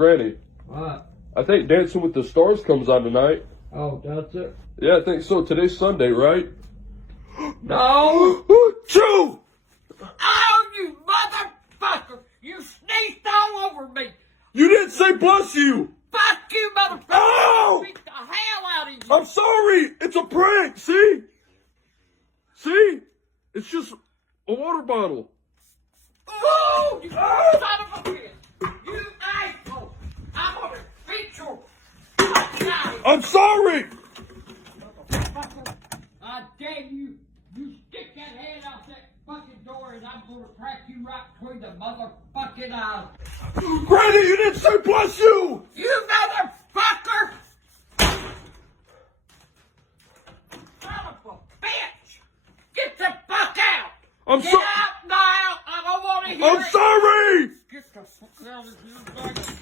Granny, What? I think Dancing with the Stars comes on tonight. Oh, that's it? Yeah, I think so. Today's Sunday, right? No! True! Oh, you motherfucker! You sneezed all over me! You didn't say bless you! Fuck you, motherfucker! Ow! Beat the hell out of you! I'm sorry! It's a prank, see? See? It's just a water bottle. Oh, you son of a bitch! You asshole! I'm gonna beat your fucking out! I'm sorry! Motherfucker! I dare you! You stick that head out that fucking door and I'm gonna crack you right between the motherfucking eyes! Granny, you didn't say bless you! You motherfucker! Son of a bitch! Get the fuck out! I'm Get so- out now! I don't want to hear I'm it! sorry! Get the fuck out of here,